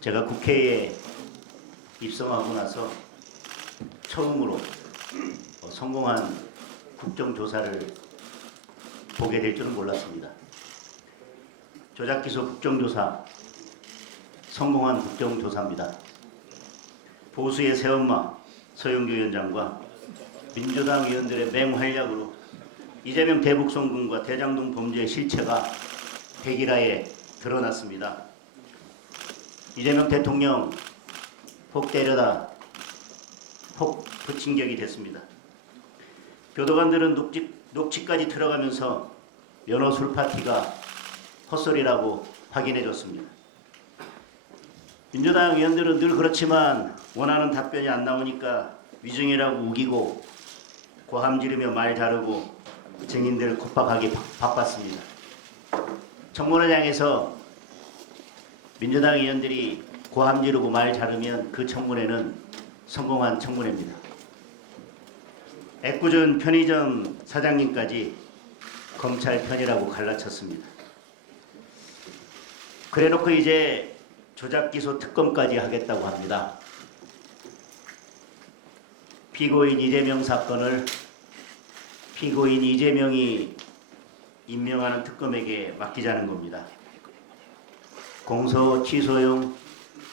제가 국회에 입성하고 나서 처음으로 성공한 국정조사를 보게 될 줄은 몰랐습니다. 조작기소 국정조사, 성공한 국정조사입니다. 보수의 새엄마 서영교 위원장과 민주당 의원들의 맹활약으로 이재명 대북송금과 대장동 범죄의 실체가 백일하에 드러났습니다. 이재명 대통령 폭 때려다 폭 부침격이 됐습니다. 교도관들은 녹취까지 들어가면서 연어 술 파티가 헛소리라고 확인해줬습니다. 민주당 의원들은 늘 그렇지만 원하는 답변이 안 나오니까 위증이라고 우기고 고함 지르며 말 자르고 증인들 콧박하기 바빴습니다. 청문회장에서 민주당 의원들이 고함 지르고 말 자르면 그 청문회는 성공한 청문회입니다. 애꿎은 편의점 사장님까지 검찰 편이라고 갈라쳤습니다. 그래놓고 이제 조작기소 특검까지 하겠다고 합니다. 피고인 이재명 사건을 피고인 이재명이 임명하는 특검에게 맡기자는 겁니다. 공소 취소용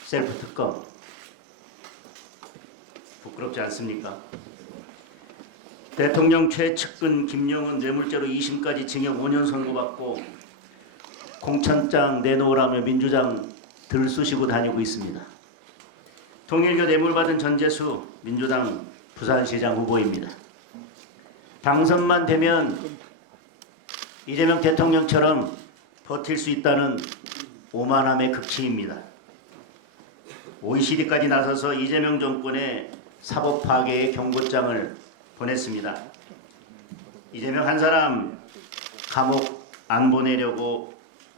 셀프 특검 부끄럽지 않습니까? 대통령 최측근 김용은 뇌물죄로 2심까지 징역 5년 선고받고 공천장 내놓으라며 민주당 들쑤시고 다니고 있습니다. 통일교 뇌물받은 전재수 민주당 부산시장 후보입니다. 당선만 되면 이재명 대통령처럼 버틸 수 있다는 오만함의 극치입니다. OECD까지 나서서 이재명 정권에 사법 파괴의 경고장을 보냈습니다. 이재명 한 사람 감옥 안 보내려고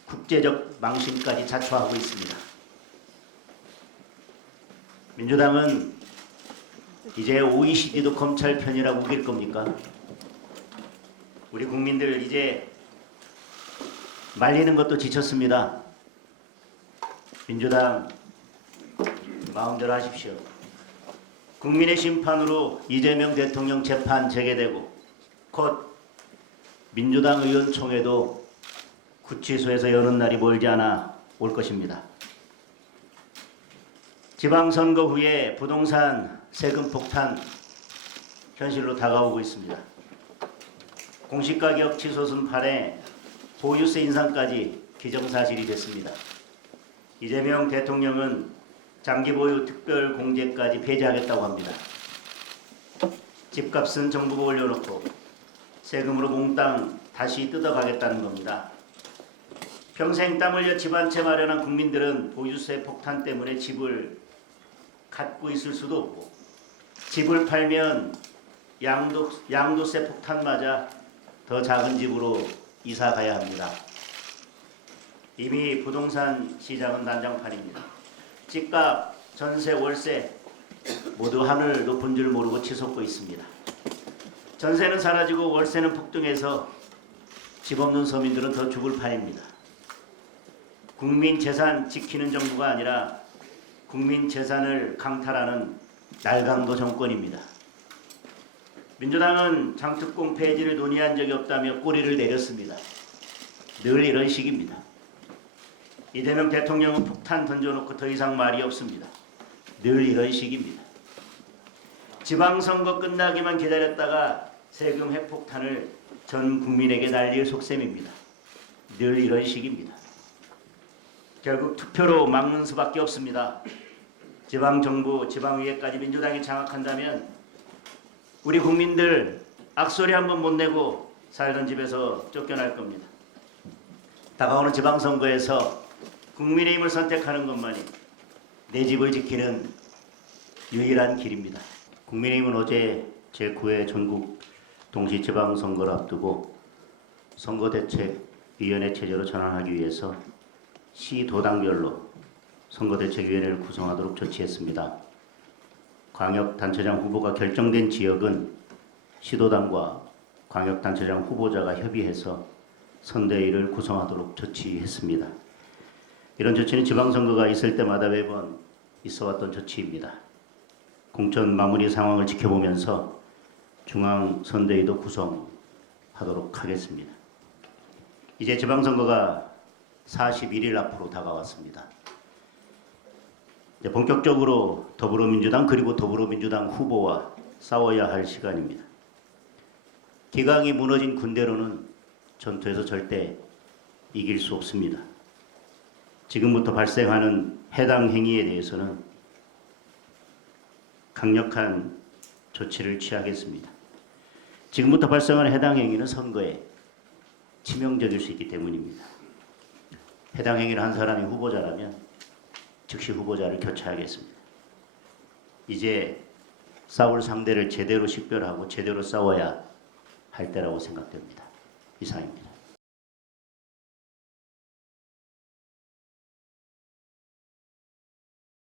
국제적 망신까지 자초하고 있습니다. 민주당은 이제 OECD도 검찰 편이라고 우길 겁니까? 우리 국민들 이제 말리는 것도 지쳤습니다. 민주당 마음대로 하십시오. 국민의 심판으로 이재명 대통령 재판 재개되고 곧 민주당 의원총회도 구치소에서 여는 날이 멀지 않아 올 것입니다. 지방선거 후에 부동산 세금 폭탄 현실로 다가오고 있습니다. 공시가격 취소 순판에 보유세 인상까지 기정사실이 됐습니다. 이재명 대통령은 장기보유 특별공제까지 폐지하겠다고 합니다. 집값은 정부가 올려놓고 세금으로 몽땅 다시 뜯어가겠다는 겁니다. 평생 땀 흘려 집 한 채 마련한 국민들은 보유세 폭탄 때문에 집을 갖고 있을 수도 없고 집을 팔면 양도세 폭탄 맞아 더 작은 집으로 이사 가야 합니다. 이미 부동산 시장은 난장판입니다. 집값, 전세, 월세 모두 하늘 높은 줄 모르고 치솟고 있습니다. 전세는 사라지고 월세는 폭등해서 집 없는 서민들은 더 죽을 판입니다. 국민 재산 지키는 정부가 아니라 국민 재산을 강탈하는 날강도 정권입니다. 민주당은 장특공 폐지를 논의한 적이 없다며 꼬리를 내렸습니다. 늘 이런 식입니다. 이재명 대통령은 폭탄 던져놓고 더 이상 말이 없습니다. 늘 이런 식입니다. 지방선거 끝나기만 기다렸다가 세금 핵폭탄을 전 국민에게 날릴 속셈입니다. 늘 이런 식입니다. 결국 투표로 막는 수밖에 없습니다. 지방정부, 지방의회까지 민주당이 장악한다면 우리 국민들 악소리 한번 못 내고 살던 집에서 쫓겨날 겁니다. 다가오는 지방선거에서 국민의힘을 선택하는 것만이 내 집을 지키는 유일한 길입니다. 국민의힘은 어제 제9회 전국 동시 지방선거를 앞두고 선거대책위원회 체제로 전환하기 위해서 시도당별로 선거대책위원회를 구성하도록 조치했습니다. 광역단체장 후보가 결정된 지역은 시도당과 광역단체장 후보자가 협의해서 선대위를 구성하도록 조치했습니다. 이런 조치는 지방선거가 있을 때마다 매번 있어왔던 조치입니다. 공천 마무리 상황을 지켜보면서 중앙선대위도 구성하도록 하겠습니다. 이제 지방선거가 41일 앞으로 다가왔습니다. 이제 본격적으로 더불어민주당 그리고 더불어민주당 후보와 싸워야 할 시간입니다. 기강이 무너진 군대로는 전투에서 절대 이길 수 없습니다. 지금부터 발생하는 해당 행위에 대해서는 강력한 조치를 취하겠습니다. 지금부터 발생하는 해당 행위는 선거에 치명적일 수 있기 때문입니다. 해당 행위를 한 사람이 후보자라면 즉시 후보자를 교체하겠습니다. 이제 싸울 상대를 제대로 식별하고 제대로 싸워야 할 때라고 생각됩니다. 이상입니다.